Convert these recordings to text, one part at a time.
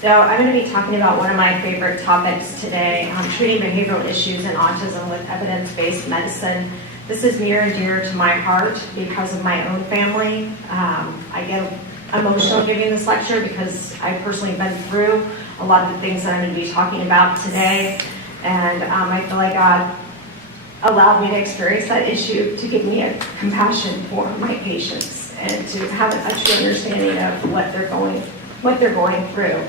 So I'm going to be talking about one of my favorite topics today, treating behavioral issues in autism with evidence-based medicine. This is near and dear to my heart because of my own family. I get emotional giving this lecture because I've personally been through a lot of the things that I'm going to be talking about today. And I feel like God allowed me to experience that issue to give me a compassion for my patients and to have a true understanding of what they're going through.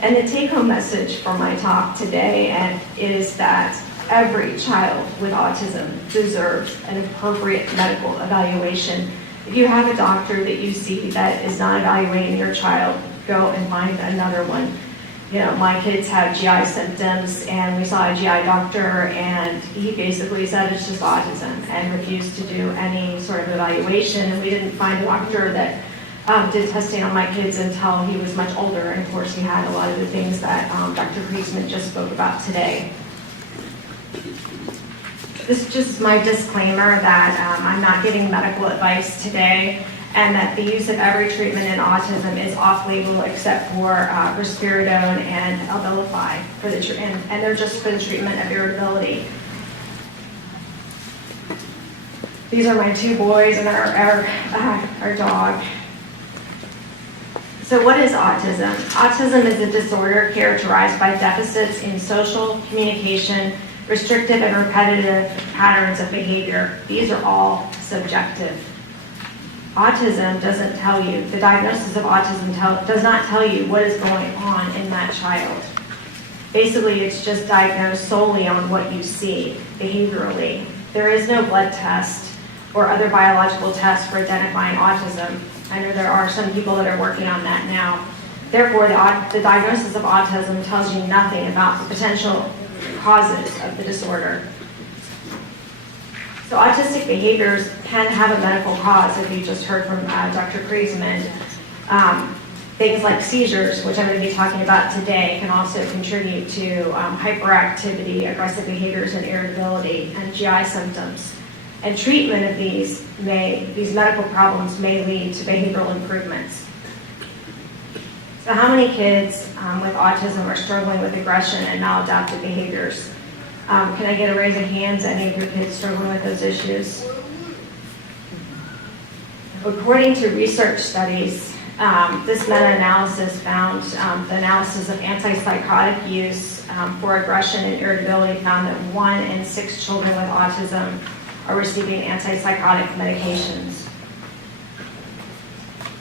And the take-home message for my talk today is that every child with autism deserves an appropriate medical evaluation. If you have a doctor that you see that is not evaluating your child, go and find another one. You know, my kids have GI symptoms, and we saw a GI doctor, and he basically said it's just autism and refused to do any sort of evaluation. And we didn't find a doctor that did testing on my kids until he was much older, and of course he had a lot of the things that Dr. Friesman just spoke about today. This is just my disclaimer that I'm not giving medical advice today, and that the use of every treatment in autism is off-label except for risperidone and Abilify for the and they're just for the treatment of irritability. These are my two boys and our dog. So what is autism? Autism is a disorder characterized by deficits in social, communication, restrictive and repetitive patterns of behavior. These are all subjective. Autism doesn't tell you, the diagnosis of autism does not tell you what is going on in that child. Basically, it's just diagnosed solely on what you see behaviorally. There is no blood test or other biological test for identifying autism. I know there are some people that are working on that now. Therefore, the diagnosis of autism tells you nothing about the potential causes of the disorder. So autistic behaviors can have a medical cause, as you just heard from Dr. Friesman. Things like seizures, which I'm going to be talking about today, can also contribute to hyperactivity, aggressive behaviors, and irritability, and GI symptoms. And treatment of these medical problems may lead to behavioral improvements. So how many kids with autism are struggling with aggression and maladaptive behaviors? Can I get a raise of hands? Any of your kids struggling with those issues? According to research studies, this meta-analysis found the analysis of antipsychotic use for aggression and irritability found that 1 in 6 children with autism are receiving antipsychotic medications.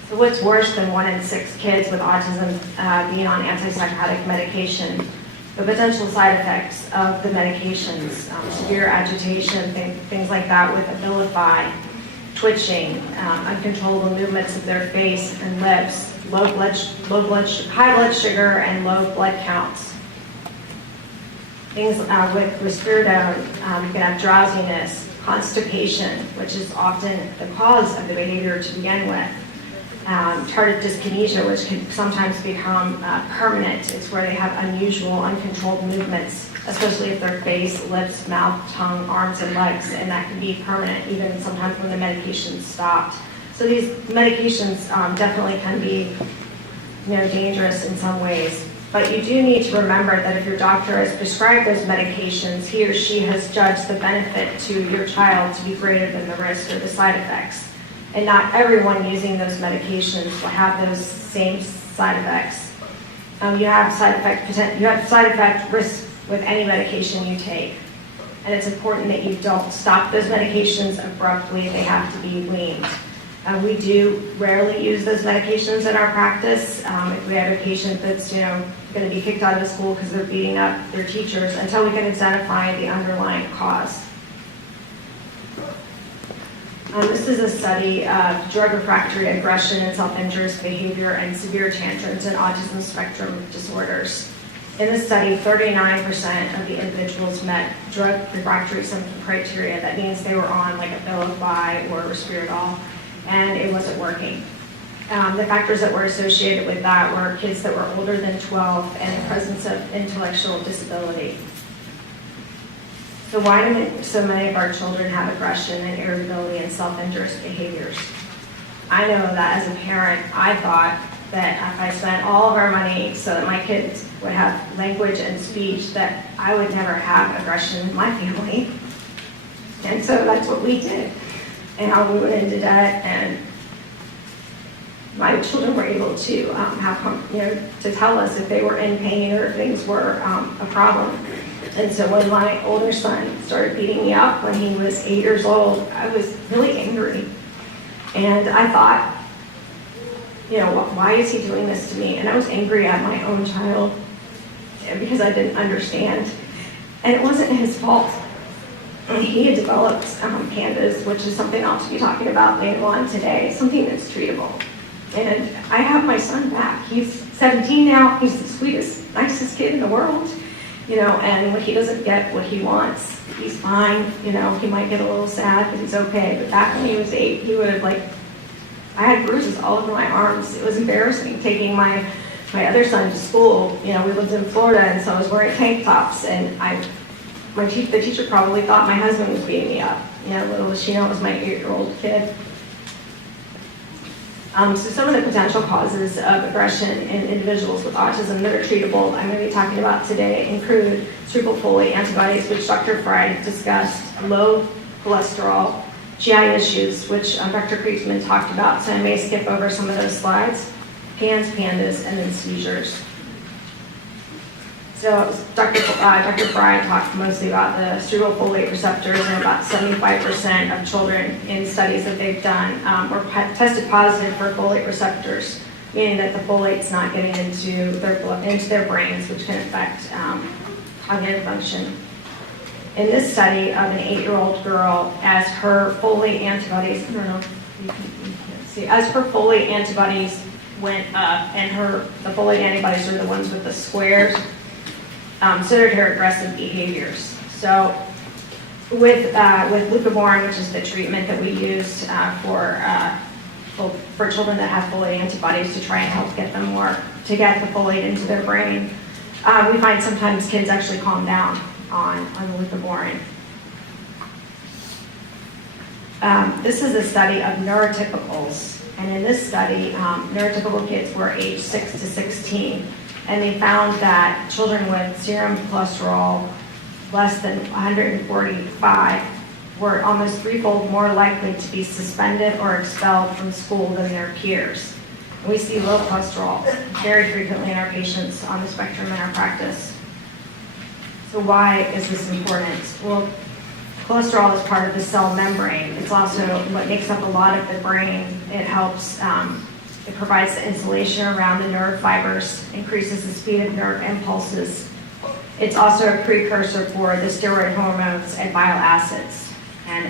So what's worse than 1 in 6 kids with autism being on antipsychotic medication? The potential side effects of the medications, severe agitation, things like that with Abilify, twitching, uncontrollable movements of their face and lips, high blood sugar and low blood counts. Things with risperidone, you can have drowsiness, constipation, which is often the cause of the behavior to begin with. Tardive dyskinesia, which can sometimes become permanent. It's where they have unusual, uncontrolled movements, especially if their face, lips, mouth, tongue, arms, and legs, and that can be permanent even sometimes when the medication's stopped. So these medications definitely can be dangerous in some ways. But you do need to remember that if your doctor has prescribed those medications, he or she has judged the benefit to your child to be greater than the risk or the side effects. And not everyone using those medications will have those same side effects. You have side effect risk with any medication you take. And it's important that you don't stop those medications abruptly. They have to be weaned. We do rarely use those medications in our practice. If we have a patient that's going to be kicked out of the school because they're beating up their teachers, until we can identify the underlying cause. This is a study of drug refractory aggression and self-injurious behavior and severe tantrums in autism spectrum disorders. In this study, 39% of the individuals met drug refractory symptom criteria. That means they were on like Abilify or risperidone, and it wasn't working. The factors that were associated with that were kids that were older than 12 and the presence of intellectual disability. So why do so many of our children have aggression and irritability and self-injurious behaviors? I know that as a parent, I thought that if I spent all of our money so that my kids would have language and speech, that I would never have aggression in my family. And so that's what we did. And how we went into debt, and my children were able to to tell us if they were in pain or if things were a problem. And so when my older son started beating me up when he was 8 years old, I was really angry. And I thought, why is he doing this to me? And I was angry at my own child because I didn't understand. And it wasn't his fault. He had developed pandas, which is something I'll be talking about later on today, something that's treatable. And I have my son back. He's 17 now. He's the sweetest, nicest kid in the world. And when he doesn't get what he wants, he's fine. He might get a little sad, but he's okay. But back when he was 8, he would have I had bruises all over my arms. It was embarrassing taking my other son to school. We lived in Florida, and so I was wearing tank tops, and the teacher probably thought my husband was beating me up. Little Rossignol was my 8-year-old kid. So some of the potential causes of aggression in individuals with autism that are treatable I'm going to be talking about today include cerebral folate antibodies, which Dr. Fry discussed, low cholesterol, GI issues, which Dr. Kriegsman talked about, so I may skip over some of those slides, pandas, and then seizures. So Dr. Fry talked mostly about the cerebral folate receptors, and about 75% of children in studies that they've done were tested positive for folate receptors, meaning that the folate's not getting into their brains, which can affect cognitive function. In this study of an 8-year-old girl, as her folate antibodies, I don't know if you can see, as her folate antibodies went up, and the folate antibodies are the ones with the squares, so did her aggressive behaviors. So with leucovorin, which is the treatment that we use for children that have folate antibodies to try and help get them to get the folate into their brain, we find sometimes kids actually calm down on the leucovorin. This is a study of neurotypicals, and in this study, neurotypical kids were aged 6 to 16, and they found that children with serum cholesterol less than 145 were almost threefold more likely to be suspended or expelled from school than their peers. And we see low cholesterol very frequently in our patients on the spectrum in our practice. So why is this important? Well, cholesterol is part of the cell membrane. It's also what makes up a lot of the brain. It helps, it provides the insulation around the nerve fibers, increases the speed of nerve impulses. It's also a precursor for the steroid hormones and bile acids. And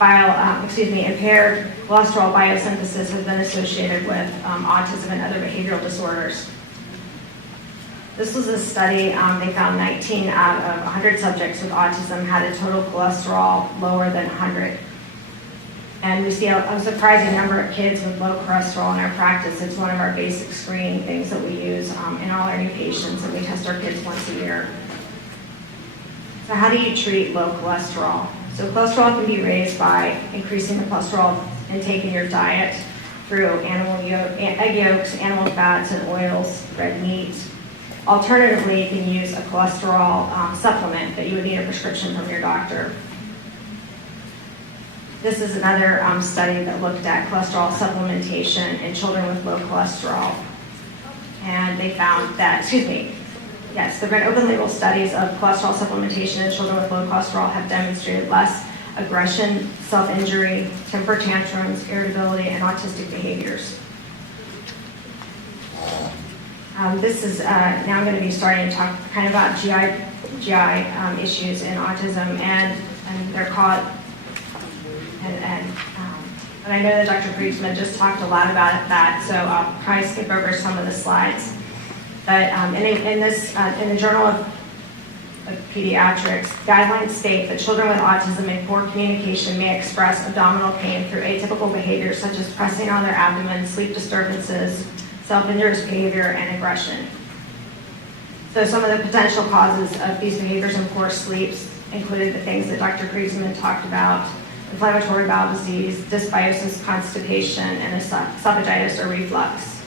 impaired cholesterol biosynthesis has been associated with autism and other behavioral disorders. This was a study, they found 19 out of 100 subjects with autism had a total cholesterol lower than 100. And we see a surprising number of kids with low cholesterol in our practice. It's one of our basic screening things that we use in all our new patients, and we test our kids once a year. So how do you treat low cholesterol? So cholesterol can be raised by increasing the cholesterol intake in your diet through egg yolks, animal fats, and oils, red meat. Alternatively, you can use a cholesterol supplement that you would need a prescription from your doctor. This is another study that looked at cholesterol supplementation in children with low cholesterol. And they found that, there have been open label studies of cholesterol supplementation in children with low cholesterol have demonstrated less aggression, self-injury, temper tantrums, irritability, and autistic behaviors. This is, now I'm going to be starting to talk kind of about GI issues in autism, and they're called, and I know that Dr. Kriegsman just talked a lot about that, so I'll try to skip over some of the slides. But in the Journal of Pediatrics, guidelines state that children with autism and poor communication may express abdominal pain through atypical behaviors such as pressing on their abdomen, sleep disturbances, self-injurious behavior, and aggression. So some of the potential causes of these behaviors in poor sleep included the things that Dr. Kriegsman talked about: inflammatory bowel disease, dysbiosis, constipation, and esophagitis or reflux.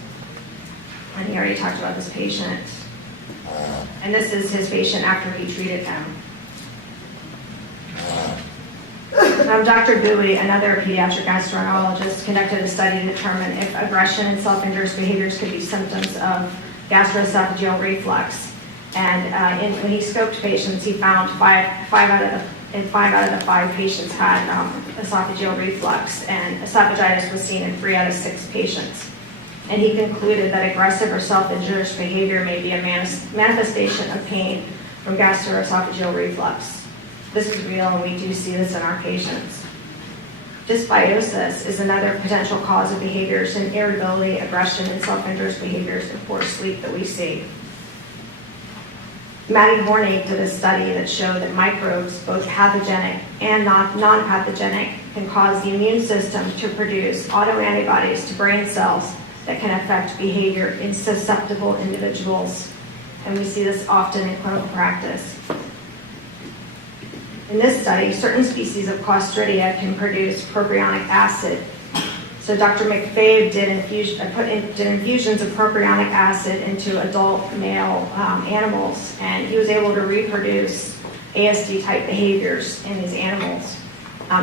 And he already talked about this patient. And this is his patient after he treated him. Dr. Bowie, another pediatric gastroenterologist, conducted a study to determine if aggression and self-injurious behaviors could be symptoms of gastroesophageal reflux. And when he scoped patients, he found five out of the 5 patients had esophageal reflux, and esophagitis was seen in 3 out of 6 patients. And he concluded that aggressive or self-injurious behavior may be a manifestation of pain from gastroesophageal reflux. This is real, and we do see this in our patients. Dysbiosis is another potential cause of behaviors in irritability, aggression, and self-injurious behaviors and poor sleep that we see. Maddie Hornig did a study that showed that microbes, both pathogenic and non-pathogenic, can cause the immune system to produce autoantibodies to brain cells that can affect behavior in susceptible individuals. And we see this often in clinical practice. In this study, certain species of Clostridia can produce propionic acid. So Dr. McFabe did infusions of propionic acid into adult male animals, and he was able to reproduce ASD-type behaviors in these animals,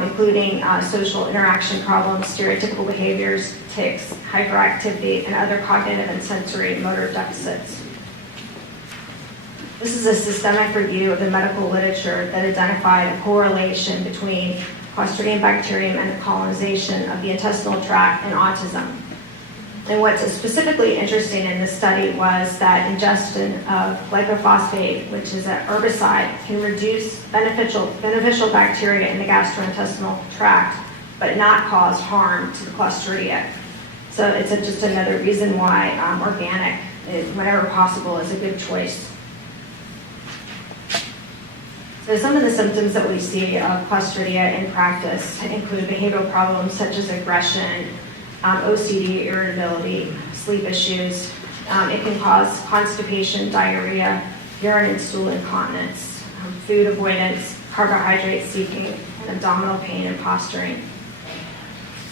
including social interaction problems, stereotypical behaviors, tics, hyperactivity, and other cognitive and sensory motor deficits. This is a systemic review of the medical literature that identified a correlation between Clostridium bacterium and the colonization of the intestinal tract and autism. And what's specifically interesting in this study was that ingestion of glyphosate, which is an herbicide, can reduce beneficial bacteria in the gastrointestinal tract, but not cause harm to the Clostridia. So it's just another reason why organic, whenever possible, is a good choice. So some of the symptoms that we see of Clostridia in practice include behavioral problems such as aggression, OCD, irritability, sleep issues. It can cause constipation, diarrhea, urine and stool incontinence, food avoidance, carbohydrate seeking, and abdominal pain and posturing.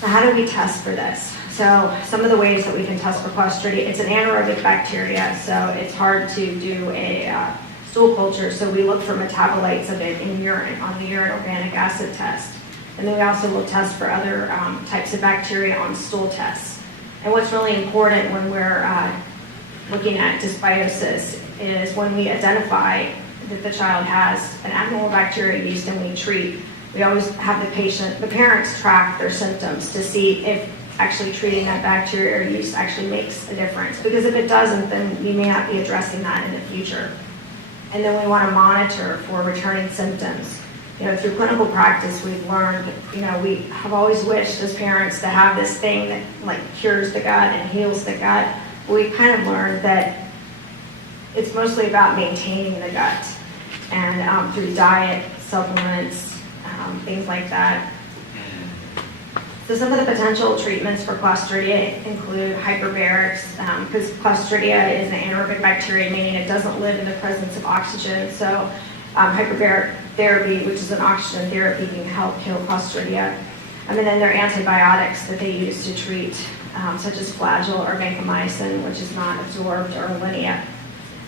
So how do we test for this? So some of the ways that we can test for Clostridia, it's an anaerobic bacteria, so it's hard to do a stool culture, so we look for metabolites of it in urine on the urine organic acid test. And then we also will test for other types of bacteria on stool tests. And what's really important when we're looking at dysbiosis is when we identify that the child has an abnormal bacteria yeast and we treat, we always have the parents track their symptoms to see if actually treating that bacteria or yeast actually makes a difference. Because if it doesn't, then we may not be addressing that in the future. And then we want to monitor for returning symptoms. Through clinical practice, we've learned, we have always wished as parents to have this thing that cures the gut and heals the gut. But we've kind of learned that it's mostly about maintaining the gut and through diet, supplements, things like that. So some of the potential treatments for Clostridia include hyperbarics, because Clostridia is an anaerobic bacteria, meaning it doesn't live in the presence of oxygen. So hyperbaric therapy, which is an oxygen therapy, can help kill Clostridia. And then there are antibiotics that they use to treat, such as Flagyl or vancomycin, which is not absorbed, or Lanier.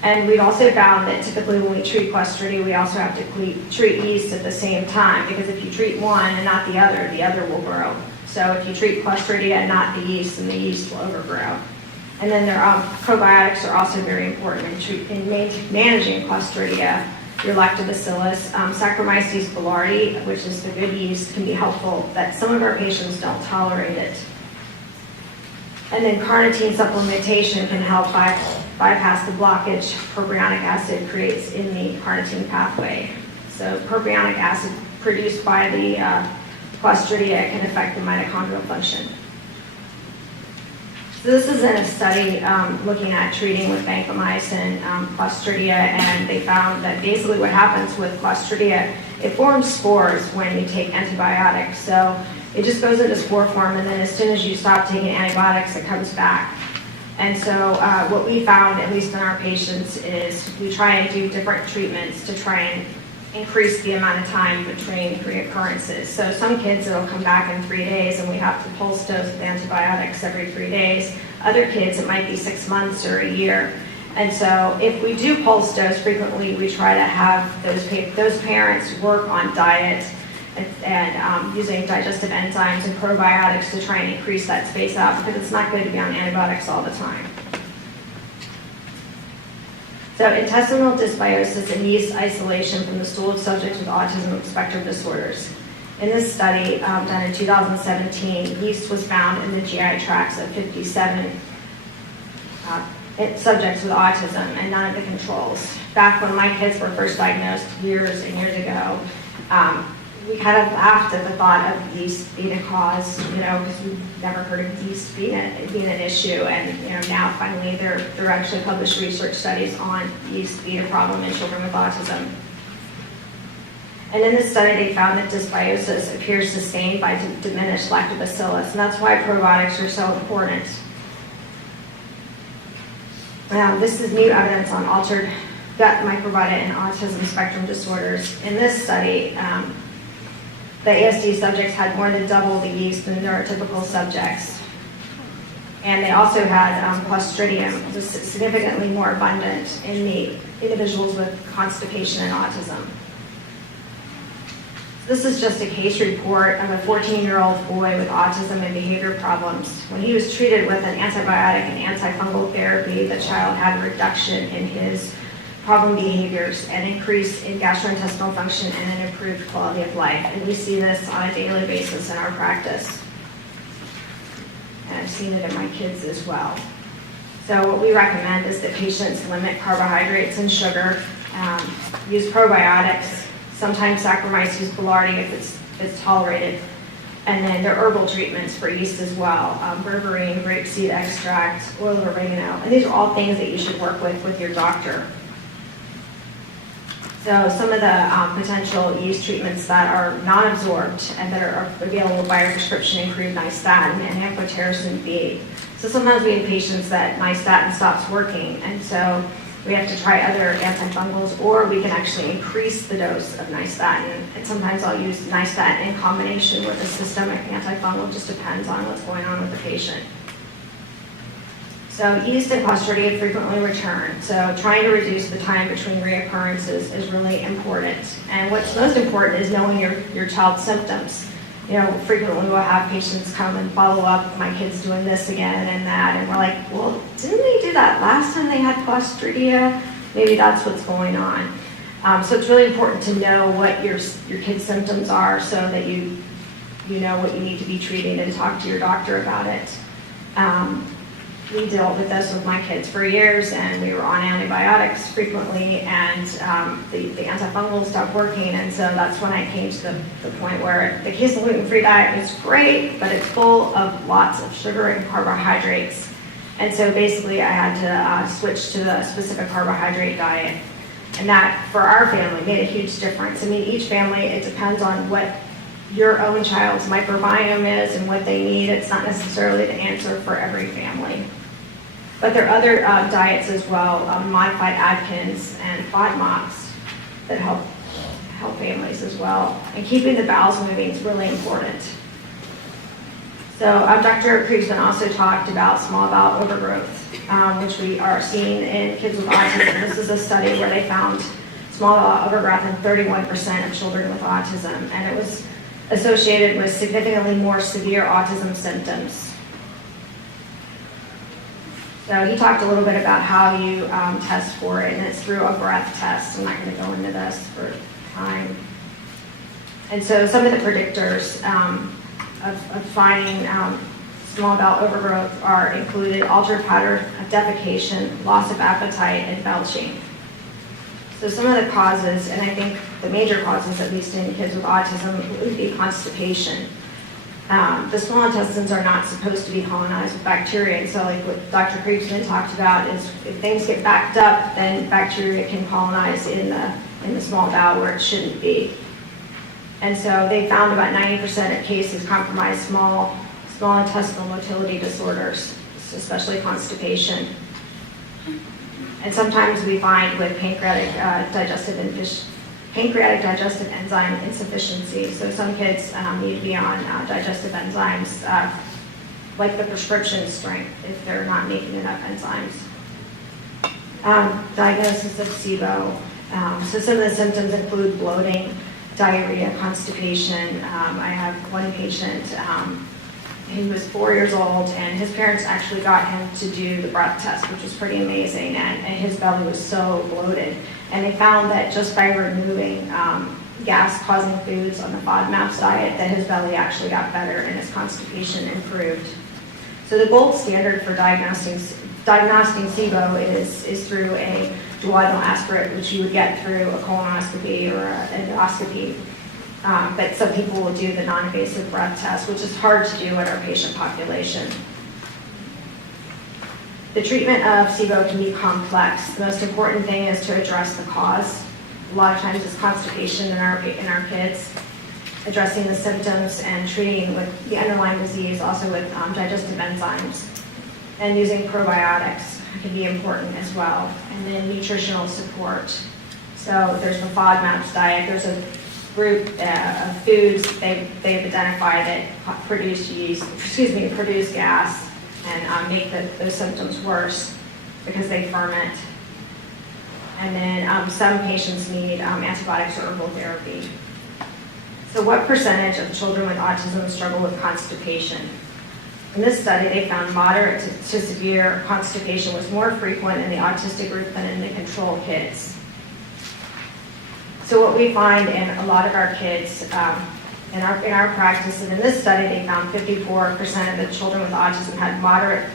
And we've also found that typically when we treat Clostridia, we also have to treat yeast at the same time, because if you treat one and not the other will grow. So if you treat Clostridia and not the yeast, then the yeast will overgrow. And then probiotics are also very important in managing Clostridia. Your lactobacillus, Saccharomyces boulardii, which is the good yeast, can be helpful, but some of our patients don't tolerate it. And then carnitine supplementation can help bypass the blockage propionic acid creates in the carnitine pathway. So propionic acid produced by the Clostridia can affect the mitochondrial function. So this is in a study looking at treating with vancomycin Clostridia, and they found that basically what happens with Clostridia, it forms spores when you take antibiotics. So it just goes into spore form, and then as soon as you stop taking antibiotics, it comes back. And so what we found, at least in our patients, is we try and do different treatments to try and increase the amount of time between reoccurrences. So some kids, it'll come back in 3 days and we have to pulse dose with antibiotics every 3 days. Other kids, it might be 6 months or a year. And so if we do pulse dose frequently, we try to have those parents work on diet and using digestive enzymes and probiotics to try and increase that space out, because it's not good to be on antibiotics all the time. So intestinal dysbiosis and yeast isolation from the stool of subjects with autism spectrum disorders. In this study done in 2017, yeast was found in the GI tracts of 57 subjects with autism and none of the controls. Back when my kids were first diagnosed years and years ago, we kind of laughed at the thought of yeast being a cause, because we've never heard of yeast being an issue. And, now finally there are actually published research studies on yeast being a problem in children with autism. And in this study, they found that dysbiosis appears sustained by diminished lactobacillus, and that's why probiotics are so important. This is new evidence on altered gut microbiota and autism spectrum disorders. In this study, the ASD subjects had more than double the yeast than neurotypical subjects. And they also had Clostridium, which was significantly more abundant in the individuals with constipation and autism. This is just a case report of a 14-year-old boy with autism and behavior problems. When he was treated with an antibiotic and antifungal therapy, the child had a reduction in his problem behaviors, an increase in gastrointestinal function, and an improved quality of life. And we see this on a daily basis in our practice. And I've seen it in my kids as well. So what we recommend is that patients limit carbohydrates and sugar, use probiotics, sometimes Saccharomyces boulardii if it's tolerated, and then there are herbal treatments for yeast as well, berberine, grapeseed extract, oil of oregano, and these are all things that you should work with your doctor. So some of the potential yeast treatments that are non-absorbed and that are available by our prescription include nystatin and amphotericin B. So sometimes we have patients that nystatin stops working, and so we have to try other antifungals, or we can actually increase the dose of nystatin. And sometimes I'll use nystatin in combination with a systemic antifungal, just depends on what's going on with the patient. So yeast and Clostridia frequently return. So trying to reduce the time between reoccurrences is really important. And what's most important is knowing your child's symptoms. Frequently we'll have patients come and follow up, my kid's doing this again and that, and we're like, well, didn't they do that last time they had Clostridia? Maybe that's what's going on. So it's really important to know what your kid's symptoms are so that you know what you need to be treating and talk to your doctor about it. We dealt with this with my kids for years, and we were on antibiotics frequently, and the antifungals stopped working, and so that's when I came to the point where the case gluten-free diet is great, but it's full of lots of sugar and carbohydrates. And so basically I had to switch to a specific carbohydrate diet, and that, for our family, made a huge difference. I mean, each family, it depends on what your own child's microbiome is and what they need. It's not necessarily the answer for every family. But there are other diets as well, modified Atkins and FODMAPs that help families as well. And keeping the bowels moving is really important. So Dr. Kriegsman also talked about small bowel overgrowth, which we are seeing in kids with autism. This is a study where they found small bowel overgrowth in 31% of children with autism, and it was associated with significantly more severe autism symptoms. So he talked a little bit about how you test for it, and it's through a breath test. I'm not going to go into this for time. And so some of the predictors of finding small bowel overgrowth are included altered pattern of defecation, loss of appetite, and belching. So some of the causes, and I think the major causes, at least in kids with autism, would be constipation. The small intestines are not supposed to be colonized with bacteria, and so like what Dr. Kriegsman talked about is if things get backed up, then bacteria can colonize in the small bowel where it shouldn't be. And so they found about 90% of cases comprise small intestinal motility disorders, especially constipation. And sometimes we find with pancreatic digestive pancreatic digestive enzyme insufficiency. So some kids need to be on digestive enzymes, like the prescription strength, if they're not making enough enzymes. Diagnosis of SIBO. So some of the symptoms include bloating, diarrhea, constipation. I have one patient, he was 4 years old, and his parents actually got him to do the breath test, which was pretty amazing, and his belly was so bloated. And they found that just by removing gas-causing foods on the FODMAPs diet, that his belly actually got better and his constipation improved. So the gold standard for diagnosing SIBO is through a duodenal aspirate, which you would get through a colonoscopy or an endoscopy. But some people will do the non-invasive breath test, which is hard to do in our patient population. The treatment of SIBO can be complex. The most important thing is to address the cause. A lot of times it's constipation in our kids. Addressing the symptoms and treating with the underlying disease, also with digestive enzymes. And using probiotics can be important as well. And then nutritional support. So there's the FODMAPs diet. There's a group of foods they've identified that produce gas and make those symptoms worse because they ferment. And then some patients need antibiotics or herbal therapy. So what percentage of children with autism struggle with constipation? In this study, they found moderate to severe constipation was more frequent in the autistic group than in the control kids. So what we find in a lot of our kids, in our practice, and in this study, they found 54% of the children with autism had moderate,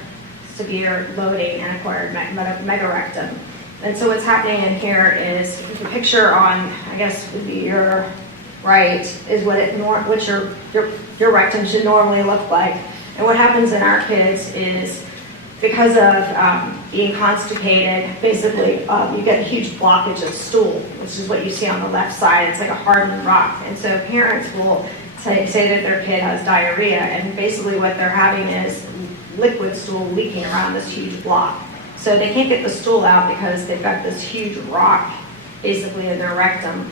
severe loading and acquired megarectum. And so what's happening in here is the picture on, I guess, would be your right, is what your rectum should normally look like. And what happens in our kids is because of being constipated, basically you get a huge blockage of stool, which is what you see on the left side. It's like a hardened rock. And so parents will say that their kid has diarrhea, and basically what they're having is liquid stool leaking around this huge block. So they can't get the stool out because they've got this huge rock basically in their rectum.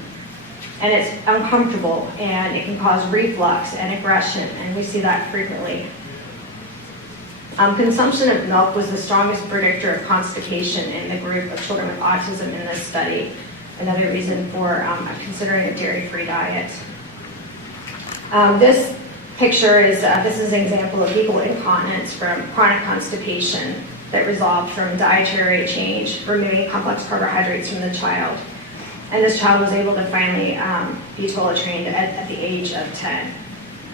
And it's uncomfortable, and it can cause reflux and aggression, and we see that frequently. Consumption of milk was the strongest predictor of constipation in the group of children with autism in this study. Another reason for considering a dairy-free diet. This picture is, this is an example of fecal incontinence from chronic constipation that resolved from dietary change, removing complex carbohydrates from the child. And this child was able to finally be toilet trained at the age of 10.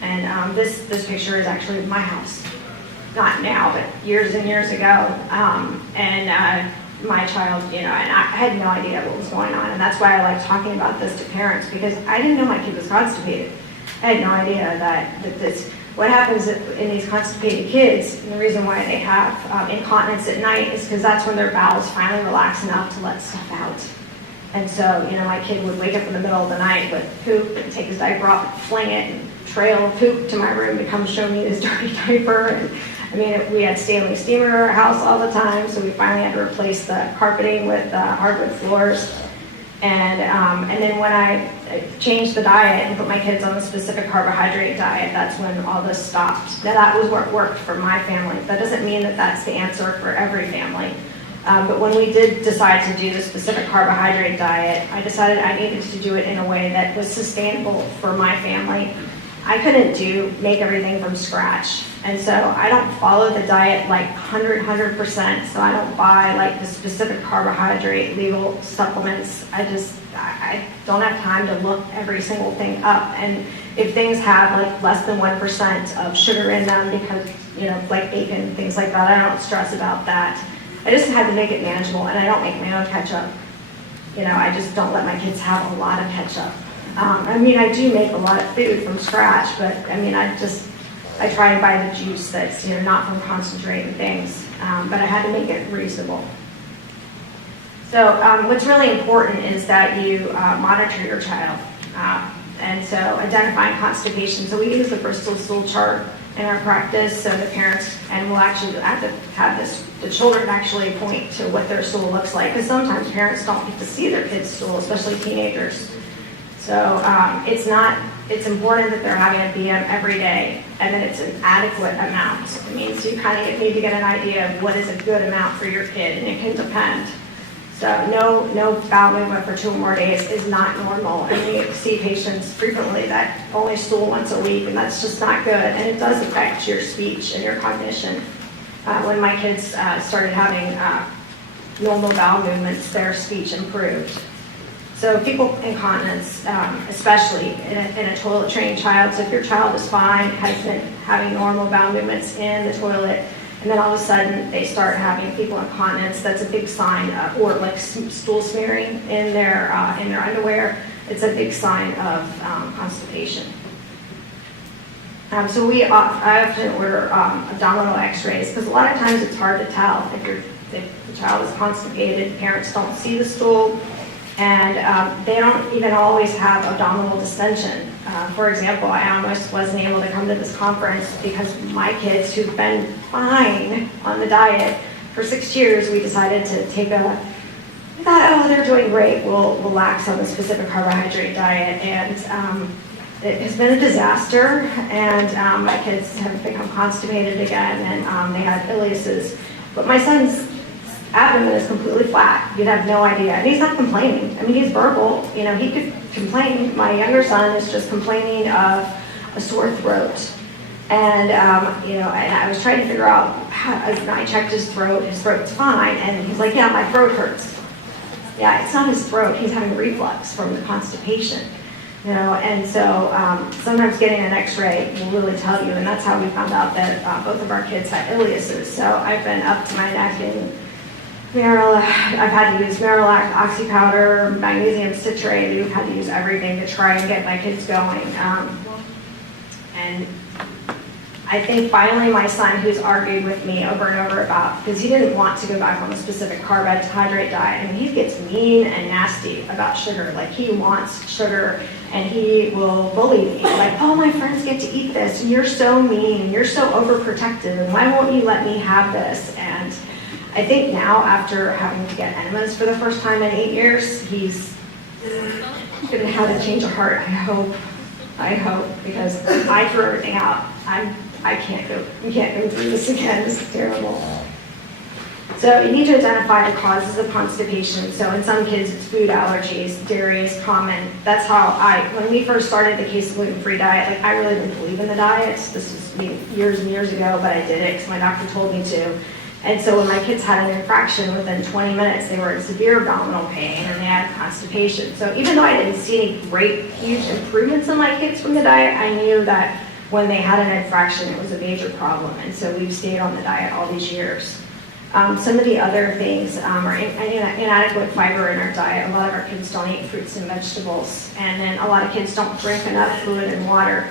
And this picture is actually of my house. Not now, but years and years ago. My child, and I had no idea what was going on. And that's why I like talking about this to parents, because I didn't know my kid was constipated. I had no idea that this, what happens in these constipated kids, and the reason why they have incontinence at night is because that's when their bowels finally relax enough to let stuff out. And so, my kid would wake up in the middle of the night with poop and take his diaper off and fling it and trail poop to my room to come show me his dirty diaper. And we had Stanley steamer in our house all the time, so we finally had to replace the carpeting with hardwood floors. And then when I changed the diet and put my kids on a specific carbohydrate diet, that's when all this stopped. Now that was what worked for my family. That doesn't mean that that's the answer for every family. But when we did decide to do the specific carbohydrate diet, I decided I needed to do it in a way that was sustainable for my family. I couldn't make everything from scratch. And so I don't follow the diet like 100%. So I don't buy like the specific carbohydrate legal supplements. I don't have time to look every single thing up. And if things have like less than 1% of sugar in them, because, like bacon, things like that, I don't stress about that. I just had to make it manageable, and I don't make my own ketchup. I just don't let my kids have a lot of ketchup. I do make a lot of food from scratch, but I try and buy the juice that's, not from concentrated things, but I had to make it reasonable. So what's really important is that you monitor your child. And so identifying constipation. So we use the Bristol stool chart in our practice, so the parents, and we'll actually have to have the children actually point to what their stool looks like, because sometimes parents don't get to see their kids' stool, especially teenagers. So it's important that they're having a BM every day and that it's an adequate amount. It means you kind of need to get an idea of what is a good amount for your kid, and it can depend. So no bowel movement for 2 or more days is not normal. And we see patients frequently that only stool once a week, and that's just not good. And it does affect your speech and your cognition. When my kids started having normal bowel movements, their speech improved. So fecal incontinence, especially in a toilet-trained child. So if your child is fine, has been having normal bowel movements in the toilet, and then all of a sudden they start having fecal incontinence, that's a big sign, or like stool smearing in their underwear. It's a big sign of constipation. So I often order abdominal X-rays because a lot of times it's hard to tell if the child is constipated. Parents don't see the stool, and they don't even always have abdominal distension. For example, I almost wasn't able to come to this conference because my kids, who've been fine on the diet for 6 years, we decided to take we thought, oh, they're doing great, we'll relax on the specific carbohydrate diet, and it has been a disaster, and my kids have become constipated again, and they had ileuses. But my son's abdomen is completely flat. You'd have no idea. And he's not complaining. I mean, he's verbal. You know, he could complain. My younger son is just complaining of a sore throat. And, and I was trying to figure out, and I checked his throat's fine. And he's like, yeah, my throat hurts. Yeah, it's not his throat. He's having reflux from the constipation. And so sometimes getting an X-ray will really tell you. And that's how we found out that both of our kids had ileuses. So I've been up to my neck in I've had to use Marilac, oxy powder, magnesium citrate. We've had to use everything to try and get my kids going. And I think finally my son, who's argued with me over and over because he didn't want to go back on a specific carbohydrate diet, and he gets mean and nasty about sugar. Like, he wants sugar, and he will bully me. Like, oh, my friends get to eat this, and you're so mean, and you're so overprotective, and why won't you let me have this? And I think now, after having to get enemas for the first time in 8 years, he's going to have a change of heart, I hope, because I threw everything out. I can't go through this again. This is terrible. So you need to identify the causes of constipation. So in some kids, it's food allergies. Dairy is common. That's how when we first started the case gluten-free diet, like, I really didn't believe in the diets. This was years and years ago, but I did it because my doctor told me to. And so when my kids had an infraction, within 20 minutes, they were in severe abdominal pain and they had constipation. So even though I didn't see any great, huge improvements in my kids from the diet, I knew that when they had an infraction, it was a major problem. And so we've stayed on the diet all these years. Some of the other things are inadequate fiber in our diet. A lot of our kids don't eat fruits and vegetables. And then a lot of kids don't drink enough fluid and water.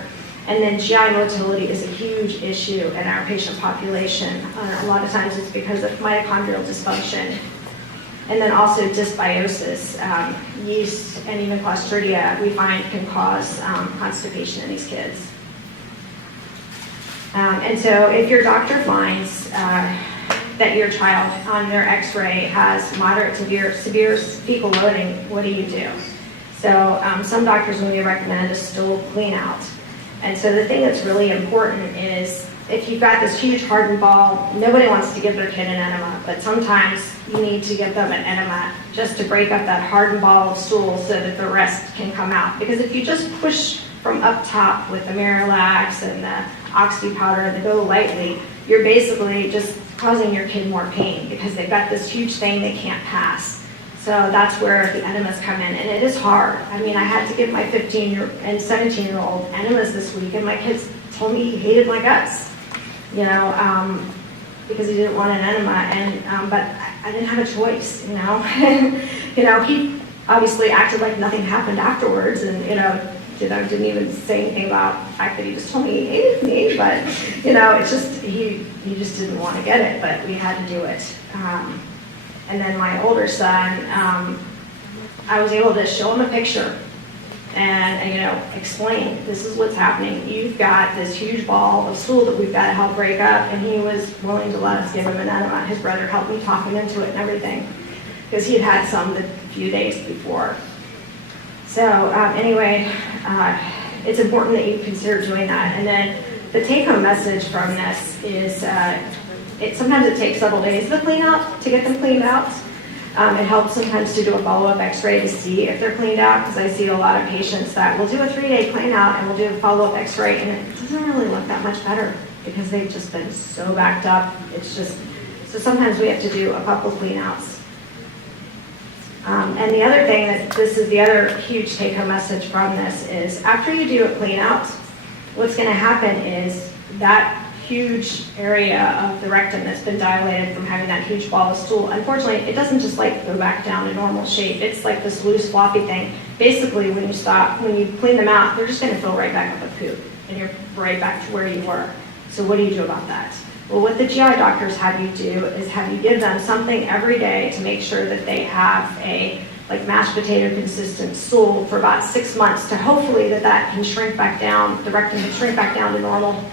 And then GI motility is a huge issue in our patient population. A lot of times it's because of mitochondrial dysfunction. And then also dysbiosis, yeast, and even Clostridia, we find can cause constipation in these kids. And so if your doctor finds that your child on their X-ray has moderate to severe fecal loading, what do you do? So some doctors only recommend a stool clean out. And so the thing that's really important is, if you've got this huge hardened ball, nobody wants to give their kid an enema, but sometimes you need to give them an enema just to break up that hardened ball of stool so that the rest can come out. Because if you just push from up top with the Marilax and the oxy powder and go lightly, you're basically just causing your kid more pain because they've got this huge thing they can't pass. So that's where the enemas come in, and it is hard. I mean, I had to give my 15 and 17-year-old enemas this week, and my kids told me he hated my guts, because he didn't want an enema, and but I didn't have a choice, He obviously acted like nothing happened afterwards, and didn't even say anything about the fact that he just told me he hated me, but it's just he just didn't want to get it, but we had to do it. And then my older son, I was able to show him a picture and explain, this is what's happening. You've got this huge ball of stool that we've got to help break up, and he was willing to let us give him an enema. His brother helped me talk him into it and everything, because he had some the few days before. Anyway, it's important that you consider doing that. And then the take-home message from this is sometimes it takes several days to clean out, to get them cleaned out. It helps sometimes to do a follow-up x-ray to see if they're cleaned out, because I see a lot of patients that will do a 3-day clean out and will do a follow-up x-ray, and it doesn't really look that much better because they've just been so backed up. So sometimes we have to do a couple clean outs. And the other thing this is the other huge take-home message from this is after you do a clean out, what's going to happen is that huge area of the rectum that's been dilated from having that huge ball of stool, unfortunately, it doesn't just like go back down to normal shape. It's like this loose, floppy thing. Basically, when you clean them out, they're just going to fill right back up with poop, and you're right back to where you were. So what do you do about that? Well, what the GI doctors have you do is have you give them something every day to make sure that they have a like mashed potato consistent stool for about 6 months, to hopefully that can shrink back down, the rectum can shrink back down to normal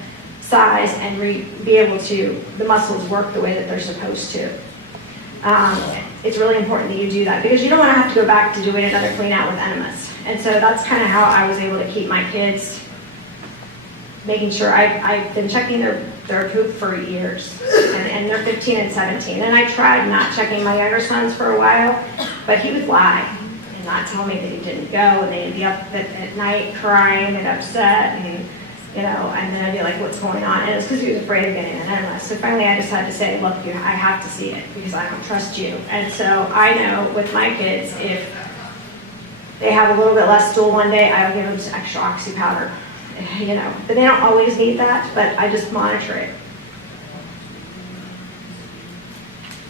size and be able to, the muscles work the way that they're supposed to. It's really important that you do that because you don't want to have to go back to doing another clean out with enemas. And so that's kind of how I was able to keep my kids, making sure I've been checking their poop for years, and they're 15 and 17. And I tried not checking my younger sons for a while, but he would lie and not tell me that he didn't go, and they'd be up at night crying and upset, and and then I'd be like, what's going on? And it's because he was afraid of getting an enema. So finally I decided to say, look, I have to see it because I don't trust you. And so I know with my kids, if they have a little bit less stool one day, I'll give them some extra oxy powder. But they don't always need that, but I just monitor it.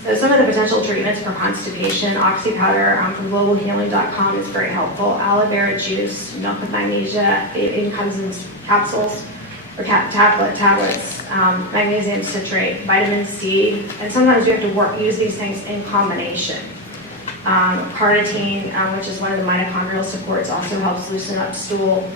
So some of the potential treatments for constipation, oxy powder from globalhealing.com is very helpful. Aloe vera juice, milk with magnesia, it even comes in capsules or tablets, magnesium citrate, vitamin C, and sometimes we have to use these things in combination. Carnitine, which is one of the mitochondrial supports, also helps loosen up stool.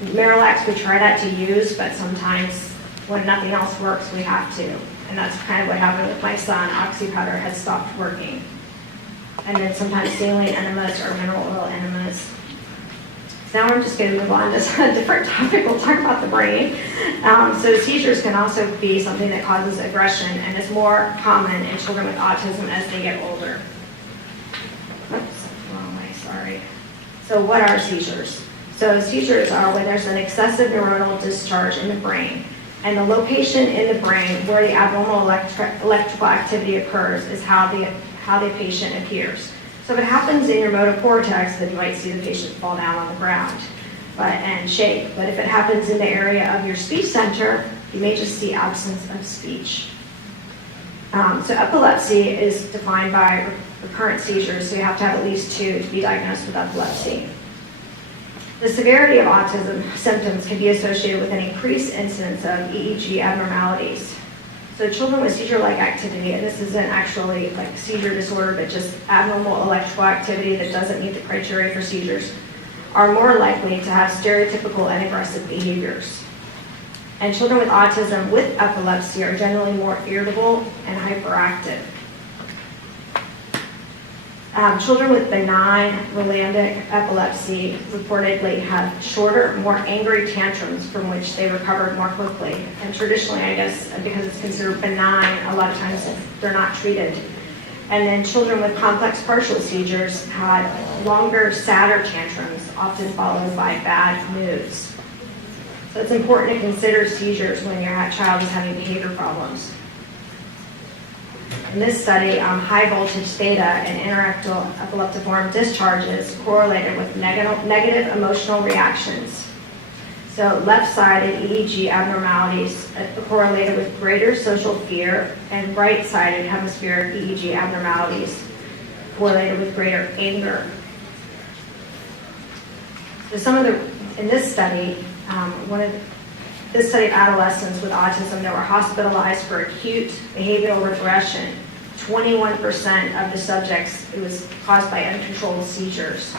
Miralax, we try not to use, but sometimes when nothing else works, we have to. And that's kind of what happened with my son. Oxy powder has stopped working. And then sometimes saline enemas or mineral oil enemas. So now I'm just going to move on to a different topic. We'll talk about the brain. So seizures can also be something that causes aggression and is more common in children with autism as they get older. Oops, wrong way, sorry. So what are seizures? So seizures are when there's an excessive neuronal discharge in the brain. And the location in the brain where the abnormal electrical activity occurs is how the patient appears. So if it happens in your motor cortex, then you might see the patient fall down on the ground and shake. But if it happens in the area of your speech center, you may just see absence of speech. So epilepsy is defined by recurrent seizures, so you have to have at least 2 to be diagnosed with epilepsy. The severity of autism symptoms can be associated with an increased incidence of EEG abnormalities. So children with seizure-like activity, and this isn't actually like seizure disorder, but just abnormal electrical activity that doesn't meet the criteria for seizures, are more likely to have stereotypical and aggressive behaviors. And children with autism with epilepsy are generally more irritable and hyperactive. Children with benign Rolandic epilepsy reportedly have shorter, more angry tantrums from which they recovered more quickly. And traditionally, I guess, because it's considered benign, a lot of times they're not treated. And then children with complex partial seizures had longer, sadder tantrums, often followed by bad moods. So it's important to consider seizures when your child is having behavior problems. In this study, high voltage theta and interictal epileptiform discharges correlated with negative emotional reactions. So left-sided EEG abnormalities correlated with greater social fear, and right-sided hemispheric EEG abnormalities correlated with greater anger. So in this study, this study of adolescents with autism that were hospitalized for acute behavioral regression, 21% of the subjects, it was caused by uncontrolled seizures.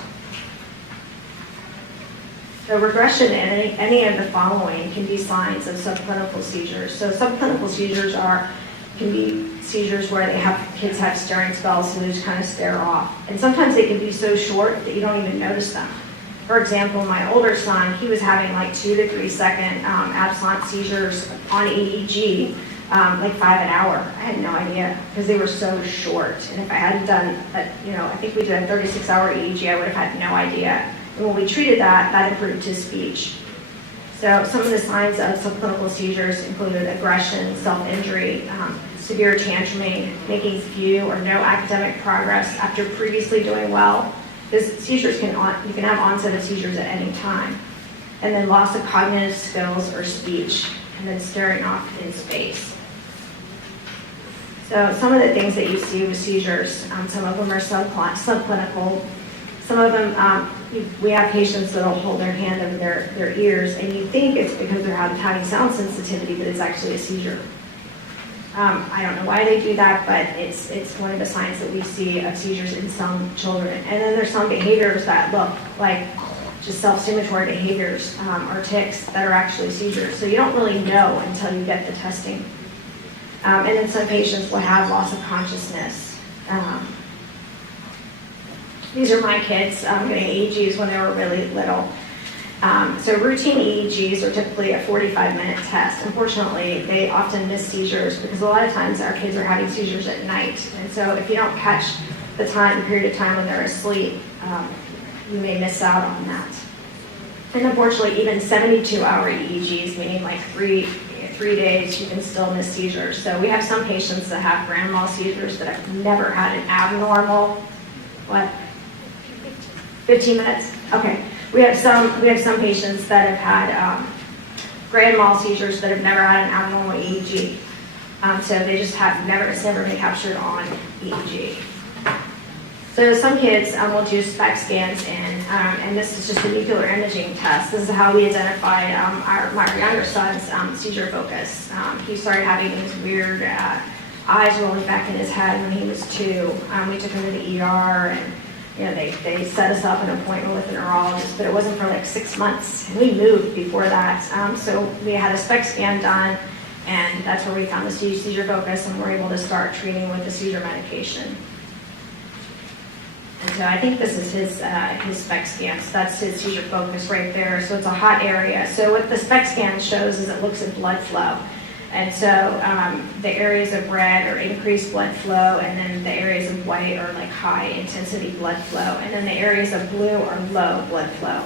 So regression in any of the following can be signs of subclinical seizures. So subclinical seizures can be seizures where kids have staring spells, so they just kind of stare off. And sometimes they can be so short that you don't even notice them. For example, my older son, he was having like 2 to 3 second absent seizures on EEG, like 5 an hour. I had no idea because they were so short. And if I hadn't done, I think we did a 36-hour EEG, I would have had no idea. And when we treated that, that improved his speech. So some of the signs of subclinical seizures included aggression, self-injury, severe tantruming, making few or no academic progress after previously doing well. Because seizures you can have onset of seizures at any time. And then loss of cognitive skills or speech, and then staring off in space. So some of the things that you see with seizures, some of them are subclinical. Some of them, we have patients that will hold their hand over their ears, and you think it's because they're having sound sensitivity, but it's actually a seizure. I don't know why they do that, but it's one of the signs that we see of seizures in some children. And then there's some behaviors that look like just self-stimulatory behaviors or tics that are actually seizures. So you don't really know until you get the testing. And then some patients will have loss of consciousness. These are my kids getting EEGs when they were really little. So routine EEGs are typically a 45-minute test. Unfortunately, they often miss seizures because a lot of times our kids are having seizures at night. And so if you don't catch the period of time when they're asleep, you may miss out on that. And unfortunately, even 72-hour EEGs, meaning like three days, you can still miss seizures. So we have some patients that have grand mal seizures that have never had an abnormal, 15 minutes? Okay. We have some patients that have had grand mal seizures that have never had an abnormal EEG. So they just it's never been captured on EEG. So some kids will do SPECT scans, and this is just a nuclear imaging test. This is how we identified my younger son's seizure focus. He started having these weird eyes rolling back in his head when he was 2. We took him to the ER, and they set us up an appointment with a neurologist, but it wasn't for like 6 months. And we moved before that. So we had a SPECT scan done, and that's where we found the seizure focus, and we're able to start treating with the seizure medication. And so I think this is his SPECT scan. So that's his seizure focus right there. So it's a hot area. So what the SPECT scan shows is it looks at blood flow. And so the areas of red are increased blood flow, and then the areas of white are like high intensity blood flow, and then the areas of blue are low blood flow.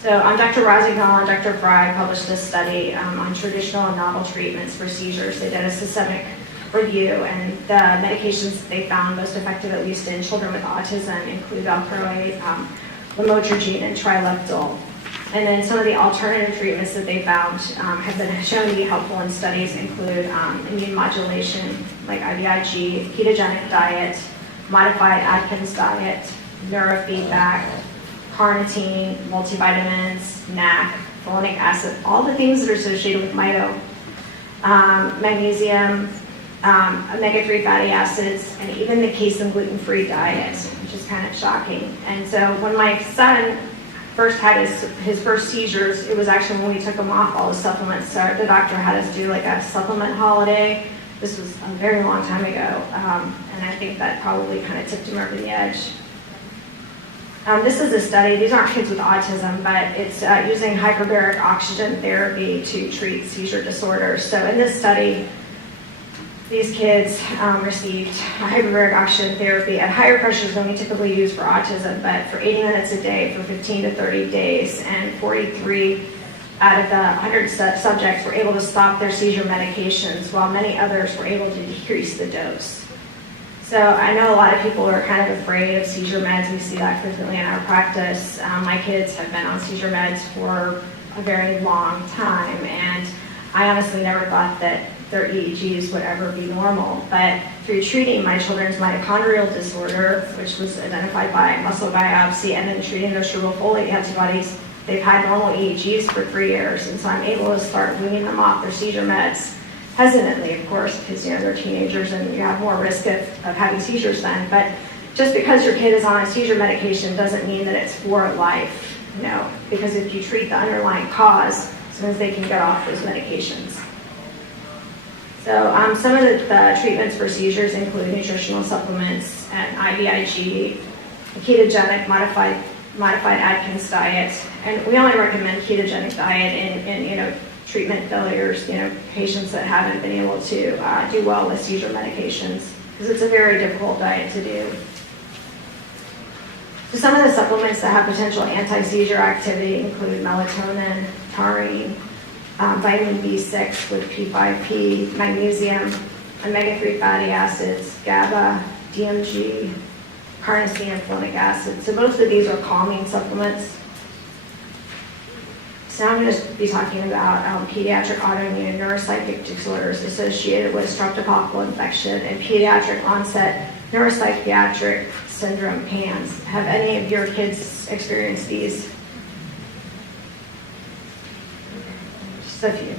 So Dr. Rossignol and Dr. Fry published this study on traditional and novel treatments for seizures. They did a systemic review, and the medications they found most effective, at least in children with autism, include valproate, lamotrigine, and trileptal. And then some of the alternative treatments that they found have been shown to be helpful in studies include immune modulation, like IVIG, ketogenic diet, modified Atkins diet, neurofeedback, carnitine, multivitamins, NAC, folic acid, all the things that are associated with mito, magnesium, omega-3 fatty acids, and even the casein gluten-free diet, which is kind of shocking. And so when my son first had his first seizures, it was actually when we took him off all the supplements. So the doctor had us do like a supplement holiday. This was a very long time ago, and I think that probably kind of tipped him over the edge. This is a study. These aren't kids with autism, but it's using hyperbaric oxygen therapy to treat seizure disorders. So in this study, these kids received hyperbaric oxygen therapy at higher pressures than we typically use for autism, but for 80 minutes a day for 15 to 30 days, and 43 out of the 100 subjects were able to stop their seizure medications, while many others were able to decrease the dose. So I know a lot of people are kind of afraid of seizure meds. We see that frequently in our practice. My kids have been on seizure meds for a very long time, and I honestly never thought that their EEGs would ever be normal. But through treating my children's mitochondrial disorder, which was identified by muscle biopsy, and then treating their cerebral folate antibodies, they've had normal EEGs for 3 years. And so I'm able to start weaning them off their seizure meds, hesitantly, of course, because they're teenagers and you have more risk of having seizures then. But just because your kid is on a seizure medication doesn't mean that it's for life, because if you treat the underlying cause, as soon as they can get off those medications. So some of the treatments for seizures include nutritional supplements and IVIG, ketogenic modified modified Atkins diet, and we only recommend ketogenic diet in treatment failures, patients that haven't been able to do well with seizure medications, because it's a very difficult diet to do. So some of the supplements that have potential anti-seizure activity include melatonin, taurine, vitamin B6 with P5P, magnesium, omega-3 fatty acids, GABA, DMG, carnosine, and folic acid. So most of these are calming supplements. So now I'm going to be talking about pediatric autoimmune neuropsychic disorders associated with streptococcal infection and pediatric onset neuropsychiatric syndrome, PANS. Have any of your kids experienced these? Just a few.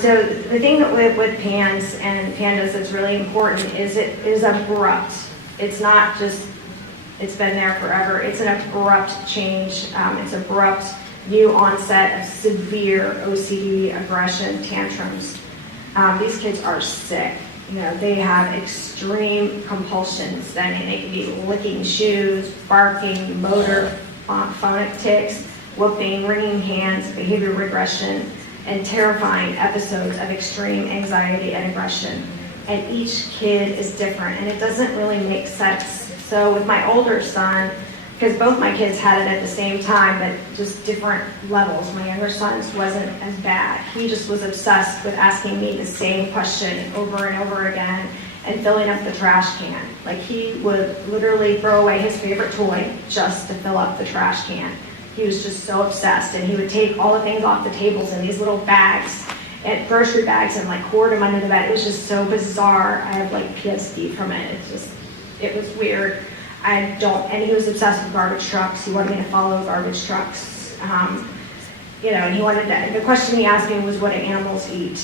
So the thing that with PANS and PANDAS that's really important is it is abrupt. It's not just, it's been there forever. It's an abrupt change. It's abrupt new onset of severe OCD, aggression, tantrums. These kids are sick. They have extreme compulsions. They can be licking shoes, barking, motor, phonic tics, whooping, wringing hands, behavior regression, and terrifying episodes of extreme anxiety and aggression. And each kid is different, and it doesn't really make sense. So with my older son, because both my kids had it at the same time, but just different levels. My younger son's wasn't as bad. He just was obsessed with asking me the same question over and over again and filling up the trash can. Like, he would literally throw away his favorite toy just to fill up the trash can. He was just so obsessed, and he would take all the things off the tables in these little bags, and grocery bags, and hoard them under the bed. It was just so bizarre. I have PTSD from it. It was weird. And he was obsessed with garbage trucks. He wanted me to follow garbage trucks. And he wanted the question he asked me was, what do animals eat?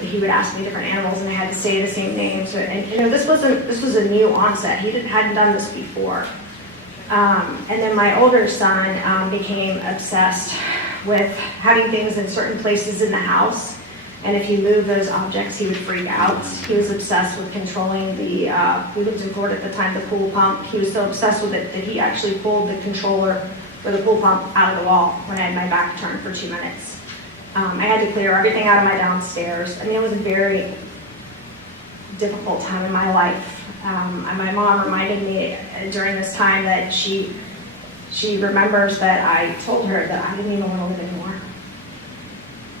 He would ask me different animals, and I had to say the same names. And this was a new onset. He hadn't done this before. And then my older son became obsessed with having things in certain places in the house. And if you move those objects, he would freak out. He was obsessed with controlling we lived in Florida at the time, the pool pump. He was so obsessed with it that he actually pulled the controller for the pool pump out of the wall when I had my back turned for 2 minutes. I had to clear everything out of my downstairs. It was a very difficult time in my life. And my mom reminded me during this time that she remembers that I told her that I didn't even want to live anymore,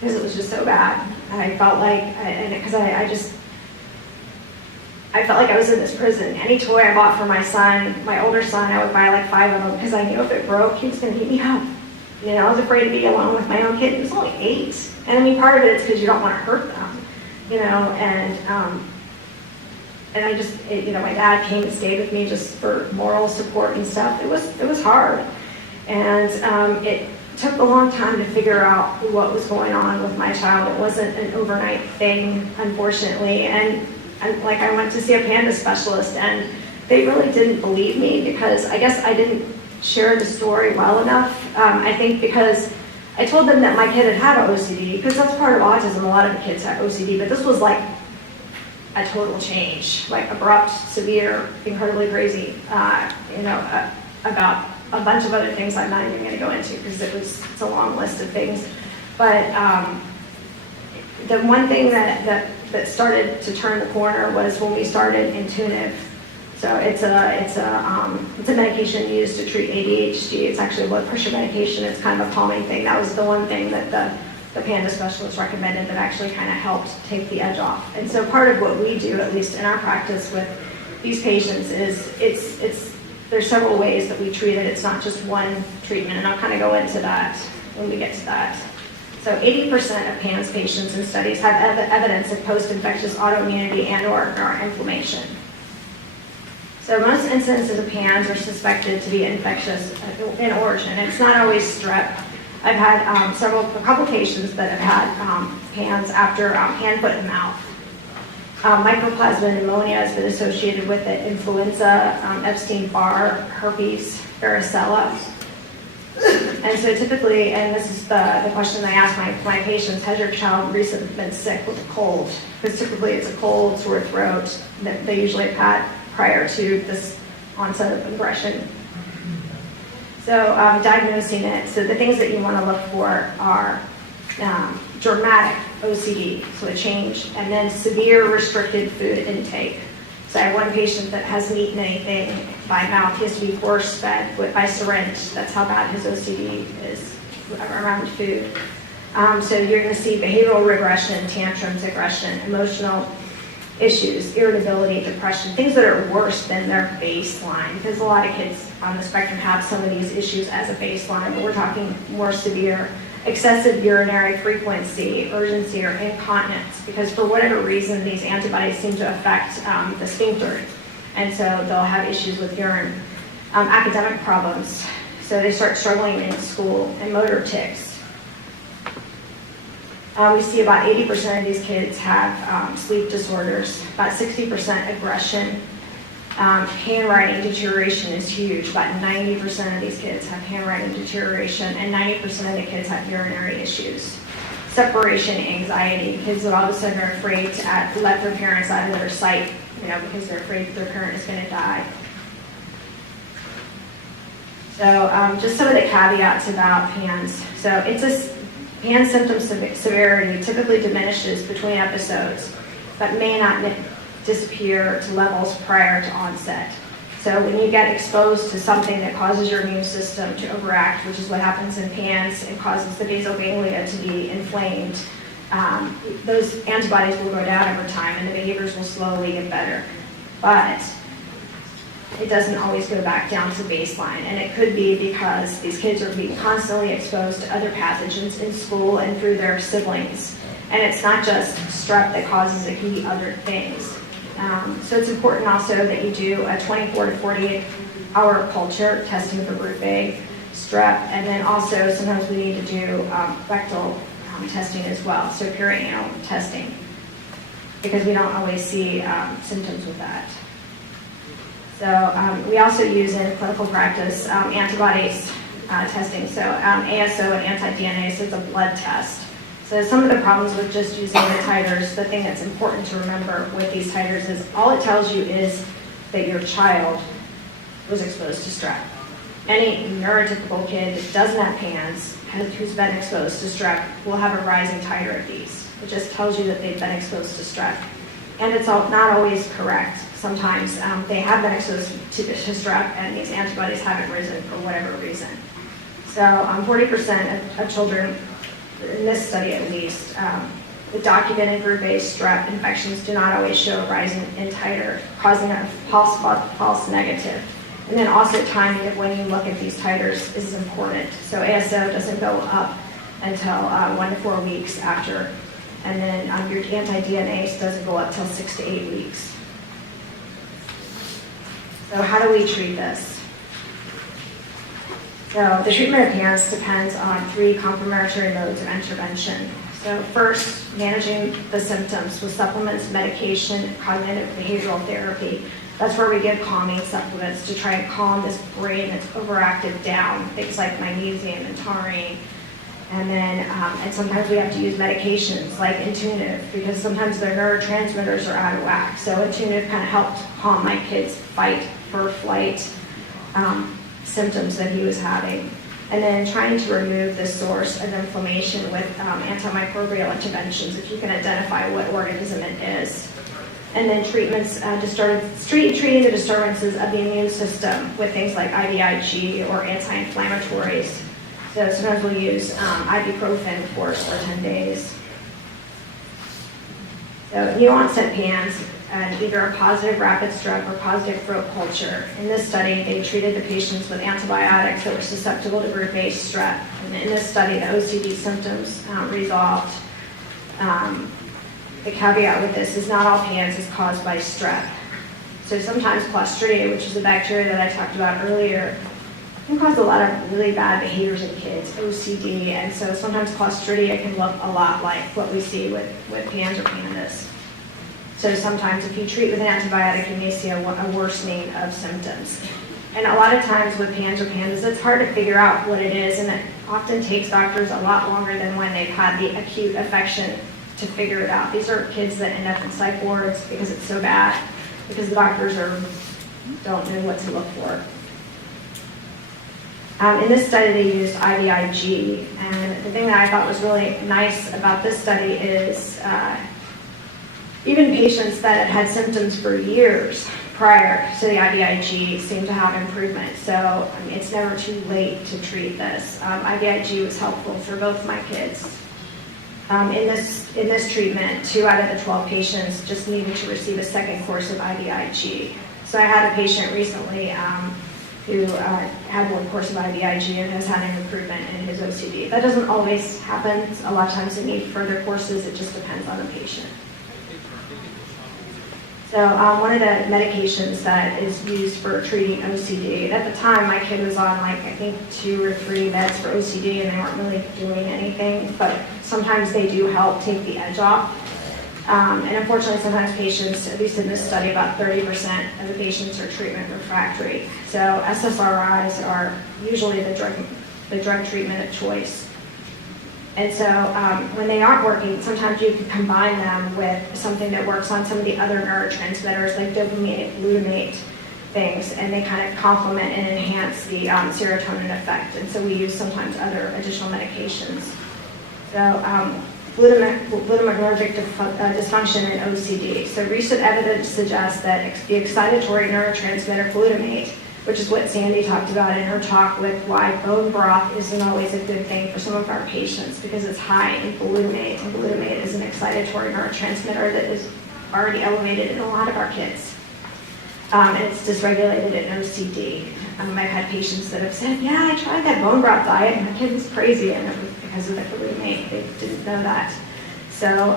because it was just so bad. I felt like, I felt like I was in this prison. Any toy I bought for my son, my older son, I would buy 5 of them, because I knew if it broke, he was going to eat me up. I was afraid to be alone with my own kid. He was only 8. And part of it is because you don't want to hurt them, and I just, my dad came and stayed with me just for moral support and stuff. It was hard. And it took a long time to figure out what was going on with my child. It wasn't an overnight thing, unfortunately. And I went to see a PANDA specialist, and they really didn't believe me, because I guess I didn't share the story well enough. I think because I told them that my kid had OCD, because that's part of autism. A lot of the kids had OCD, but this was a total change, abrupt, severe, incredibly crazy, about a bunch of other things I'm not even going to go into, because it's a long list of things. But the one thing that started to turn the corner was when we started Intuniv. So it's a medication used to treat ADHD. It's actually a blood pressure medication. It's kind of a calming thing. That was the one thing that the PANDA specialist recommended that actually kind of helped take the edge off. And so part of what we do, at least in our practice with these patients, is there's several ways that we treat it. It's not just one treatment, and I'll kind of go into that when we get to that. So 80% of PANS patients in studies have evidence of post-infectious autoimmunity and/or neuroinflammation. So most instances of PANS are suspected to be infectious in origin. It's not always strep. I've had a couple patients that have had PANS after hand, foot, and mouth. Mycoplasma pneumonia has been associated with it, influenza, Epstein-Barr, herpes, varicella. And so typically, and this is the question I ask my patients, has your child recently been sick with a cold? Because typically it's a cold, sore throat that they usually have had prior to this onset of aggression. So diagnosing it, so the things that you want to look for are dramatic OCD, so a change, and then severe restricted food intake. So I have one patient that hasn't eaten anything by mouth. He has to be force fed by syringe. That's how bad his OCD is around food. So you're going to see behavioral regression, tantrums, aggression, emotional issues, irritability, depression, things that are worse than their baseline, because a lot of kids on the spectrum have some of these issues as a baseline, but we're talking more severe, excessive urinary frequency, urgency, or incontinence, because for whatever reason, these antibodies seem to affect the sphincter, and so they'll have issues with urine. Academic problems, so they start struggling in school, and motor tics. We see about 80% of these kids have sleep disorders, about 60% aggression. Handwriting deterioration is huge. About 90% of these kids have handwriting deterioration, and 90% of the kids have urinary issues. Separation anxiety. Kids that all of a sudden are afraid to let their parents out of their sight, because they're afraid their parent is going to die. So just some of the caveats about PANS. So PANS symptom severity typically diminishes between episodes, but may not disappear to levels prior to onset. So when you get exposed to something that causes your immune system to overact, which is what happens in PANS, and causes the basal ganglia to be inflamed, those antibodies will go down over time and the behaviors will slowly get better. But it doesn't always go back down to baseline, and it could be because these kids are being constantly exposed to other pathogens in school and through their siblings. And it's not just strep that causes it, it can be other things. So it's important also that you do a 24 to 48 hour culture testing for group A, strep, and then also sometimes we need to do rectal testing as well, so perianal testing, because we don't always see symptoms with that. So we also use in clinical practice antibodies testing, so ASO and anti-DNA, so it's a blood test. So some of the problems with just using the titers, the thing that's important to remember with these titers is all it tells you is that your child was exposed to strep. Any neurotypical kid that doesn't have PANS, who's been exposed to strep, will have a rising titer of these. It just tells you that they've been exposed to strep. And it's not always correct. Sometimes they have been exposed to strep and these antibodies haven't risen for whatever reason. So 40% of children, in this study at least, with documented group A strep infections do not always show a rise in titer, causing a false negative. And then also timing of when you look at these titers is important. So ASO doesn't go up until 1 to 4 weeks after, and then your anti-DNA doesn't go up till 6 to 8 weeks. So how do we treat this? So the treatment of PANS depends on 3 complementary modes of intervention. So first, managing the symptoms with supplements, medication, cognitive behavioral therapy. That's where we give calming supplements to try and calm this brain that's overactive down, things like magnesium and taurine. And then, and sometimes we have to use medications like Intuitive, because sometimes their neurotransmitters are out of whack. So Intuitive kind of helped calm my kid's fight for flight symptoms that he was having. And then trying to remove the source of inflammation with antimicrobial interventions, if you can identify what organism it is. And then treatments, treating the disturbances of the immune system with things like IVIG or anti-inflammatories. So sometimes we'll use ibuprofen for 10 days. So new onset PANS, either a positive rapid strep or positive throat culture. In this study, they treated the patients with antibiotics that were susceptible to group A strep. And in this study, the OCD symptoms resolved. The caveat with this is not all PANS is caused by strep. So sometimes Clostridia, which is a bacteria that I talked about earlier, can cause a lot of really bad behaviors in kids, OCD, and so sometimes Clostridia can look a lot like what we see with PANS or PANDAS. So sometimes if you treat with an antibiotic, you may see a worsening of symptoms. And a lot of times with PANS or PANDAS, it's hard to figure out what it is, and it often takes doctors a lot longer than when they've had the acute affection to figure it out. These are kids that end up in psych wards because it's so bad, because the doctors don't know what to look for. In this study, they used IVIG, and the thing that I thought was really nice about this study is even patients that had symptoms for years prior to the IVIG seemed to have improvement. So I mean, it's never too late to treat this. IVIG was helpful for both my kids. In this treatment, 2 out of the 12 patients just needed to receive a second course of IVIG. So I had a patient recently who had 1 course of IVIG and has had an improvement in his OCD. That doesn't always happen. A lot of times they need further courses. It just depends on the patient. So one of the medications that is used for treating OCD, at the time my kid was on like I think 2 or 3 meds for OCD and they weren't really doing anything, but sometimes they do help take the edge off. And unfortunately sometimes patients, at least in this study, about 30% of the patients are treatment refractory. So SSRIs are usually the drug treatment of choice. And so when they aren't working, sometimes you can combine them with something that works on some of the other neurotransmitters like dopamine, glutamate things, and they kind of complement and enhance the serotonin effect. And so we use sometimes other additional medications. So glutamatergic dysfunction and OCD. So recent evidence suggests that the excitatory neurotransmitter glutamate, which is what Sandy talked about in her talk with why bone broth isn't always a good thing for some of our patients because it's high in glutamate, and glutamate is an excitatory neurotransmitter that is already elevated in a lot of our kids. And it's dysregulated in OCD. I've had patients that have said, yeah, I tried that bone broth diet and my kid was crazy and it was because of the glutamate. They didn't know that. So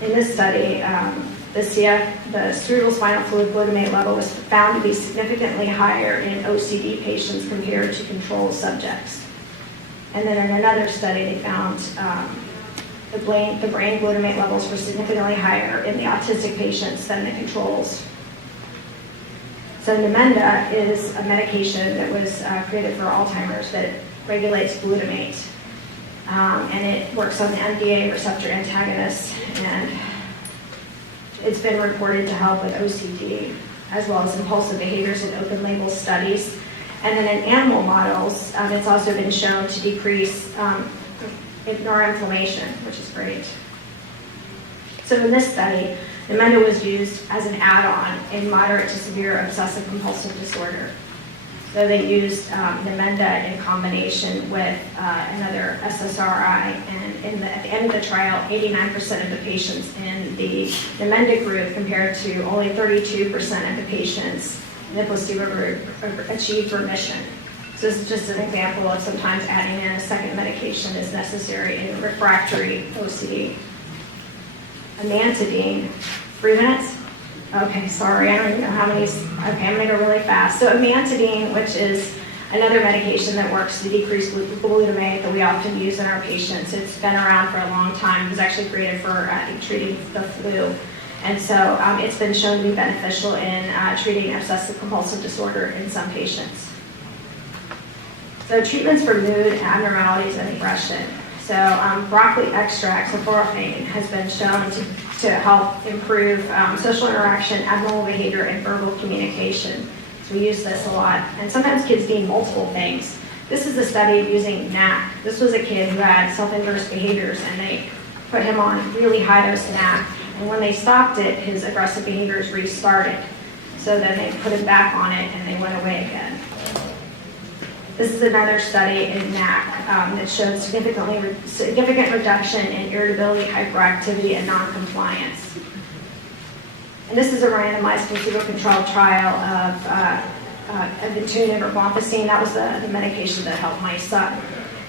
in this study, the cerebrospinal fluid glutamate level was found to be significantly higher in OCD patients compared to control subjects. And then in another study, they found the brain glutamate levels were significantly higher in the autistic patients than the controls. So Namenda is a medication that was created for Alzheimer's that regulates glutamate. And it works on the NMDA receptor antagonist, and it's been reported to help with OCD, as well as impulsive behaviors in open label studies. And then in animal models, it's also been shown to decrease neuroinflammation, which is great. So in this study, Namenda was used as an add-on in moderate to severe obsessive compulsive disorder. So they used Namenda in combination with another SSRI, and at the end of the trial, 89% of the patients in the Namenda group compared to only 32% of the patients in the placebo group achieved remission. So this is just an example of sometimes adding in a second medication is necessary in refractory OCD. Amantadine, 3 minutes? Okay, sorry, I don't even know how many. Okay, I'm going to go really fast. So amantadine, which is another medication that works to decrease glutamate that we often use in our patients. It's been around for a long time. It was actually created for treating the flu. And so it's been shown to be beneficial in treating obsessive compulsive disorder in some patients. So treatments for mood abnormalities and aggression. So broccoli extract, sulforaphane, has been shown to help improve social interaction, abnormal behavior, and verbal communication. So we use this a lot. And sometimes kids need multiple things. This is a study of using NAC. This was a kid who had self-injurious behaviors, and they put him on really high-dose NAC. And when they stopped it, his aggressive behaviors restarted. So then they put him back on it, and they went away again. This is another study in NAC that showed significant reduction in irritability, hyperactivity, and noncompliance. And this is a randomized placebo-controlled trial of Ventunia or guanfacine. That was the medication that helped my son.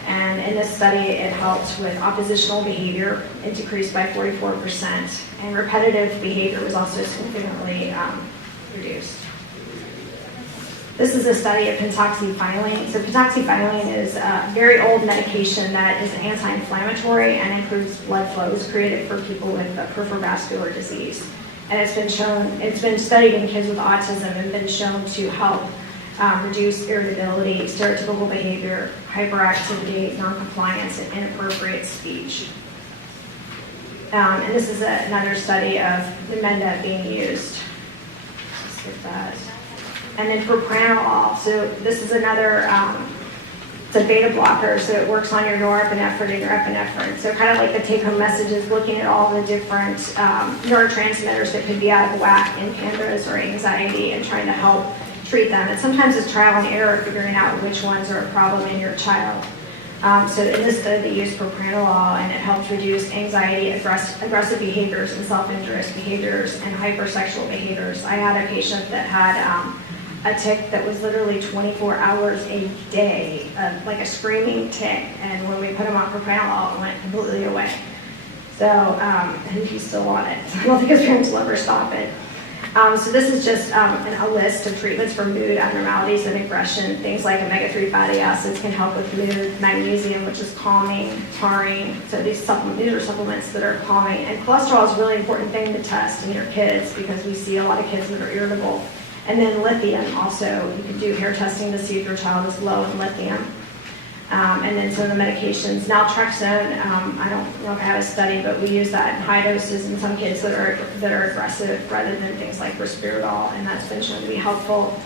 And in this study, it helped with oppositional behavior. It decreased by 44%. And repetitive behavior was also significantly reduced. This is a study of pentoxifylline. So pentoxifylline is a very old medication that is anti-inflammatory and improves blood flow. It was created for people with peripheral vascular disease. And it's been studied in kids with autism and been shown to help reduce irritability, stereotypical behavior, hyperactivity, noncompliance, and inappropriate speech. And this is another study of Namenda being used. Let's get that. And then propranolol, so this is another, it's a beta blocker, so it works on your norepinephrine and your epinephrine. So kind of like the take-home message is looking at all the different neurotransmitters that could be out of whack in pandas or anxiety and trying to help treat them. And sometimes it's trial and error figuring out which ones are a problem in your child. So in this study, they used propranolol, and it helps reduce anxiety, aggressive behaviors, and self-injurious behaviors, and hypersexual behaviors. I had a patient that had a tick that was literally 24 hours a day, like a screaming tick, and when we put him on propranolol, it went completely away. So, and he's still on it. I don't think his parents will ever stop it. So this is just a list of treatments for mood abnormalities and aggression. Things like omega-3 fatty acids can help with mood, magnesium, which is calming, taurine. So these are supplements that are calming. And cholesterol is a really important thing to test in your kids because we see a lot of kids that are irritable. And then lithium also, you can do hair testing to see if your child is low in lithium. And then some of the medications, naltrexone, I don't know if I had a study, but we use that in high doses in some kids that are aggressive rather than things like risperidol, and that's been shown to be helpful.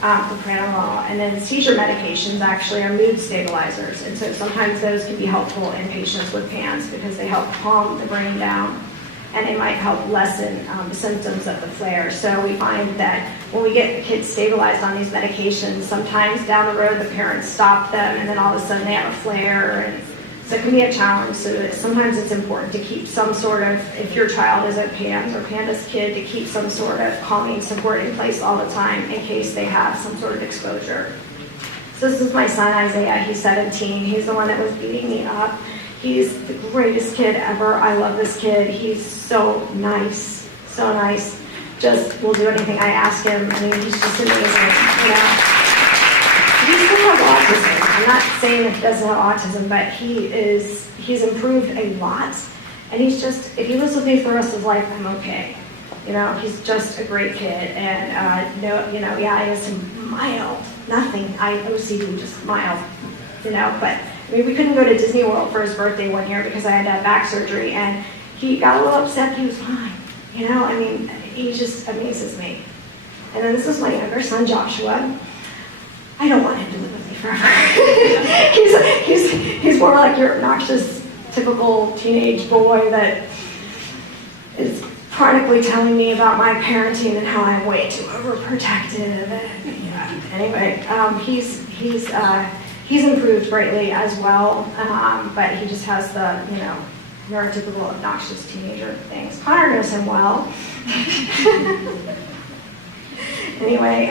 Propranolol. And then seizure medications actually are mood stabilizers, and so sometimes those can be helpful in patients with PANS because they help calm the brain down, and they might help lessen the symptoms of the flare. So we find that when we get the kids stabilized on these medications, sometimes down the road the parents stop them and then all of a sudden they have a flare, and so it can be a challenge. So sometimes it's important to keep some sort of, if your child is a PANS or PANDAS kid, to keep some sort of calming support in place all the time in case they have some sort of exposure. So this is my son Isaiah, he's 17, he's the one that was beating me up. He's the greatest kid ever. I love this kid. He's so nice, so nice. Just will do anything I ask him. I mean, he's just amazing, you know. He still has autism. I'm not saying that he doesn't have autism, but he's improved a lot. And he's just, if he lives with me for the rest of his life, I'm okay. You know, he's just a great kid. And, he has some mild, nothing, OCD, just mild, you know, but I mean, we couldn't go to Disney World for his birthday one year because I had to have back surgery, and he got a little upset. He was fine. You know, I mean, he just amazes me. And then this is my younger son, Joshua. I don't want him to live with me forever. he's more like your obnoxious, typical teenage boy that is chronically telling me about my parenting and how I'm way too overprotective. And, you know, anyway, he's improved greatly as well, but he just has the, neurotypical obnoxious teenager things. Connor knows him well. Anyway,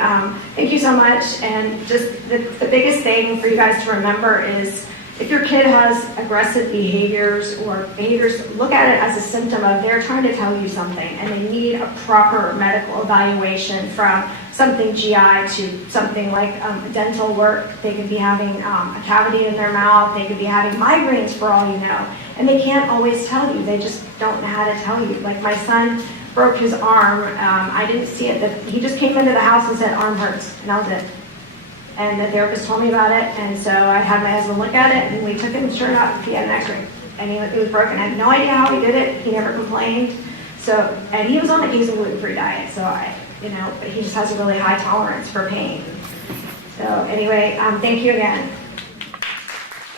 thank you so much. And just the biggest thing for you guys to remember is if your kid has aggressive behaviors or behaviors, look at it as a symptom of they're trying to tell you something and they need a proper medical evaluation from something GI to something like dental work. They could be having a cavity in their mouth. They could be having migraines for all you know. And they can't always tell you. They just don't know how to tell you. Like my son broke his arm. I didn't see it. He just came into the house and said, arm hurts. And that was it. And the therapist told me about it. And so I had my husband look at it. And we took him, sure enough, he had an x-ray. And it was broken. I had no idea how he did it. He never complained. So, and he was on a keto gluten-free diet. So but he just has a really high tolerance for pain. So anyway, thank you again.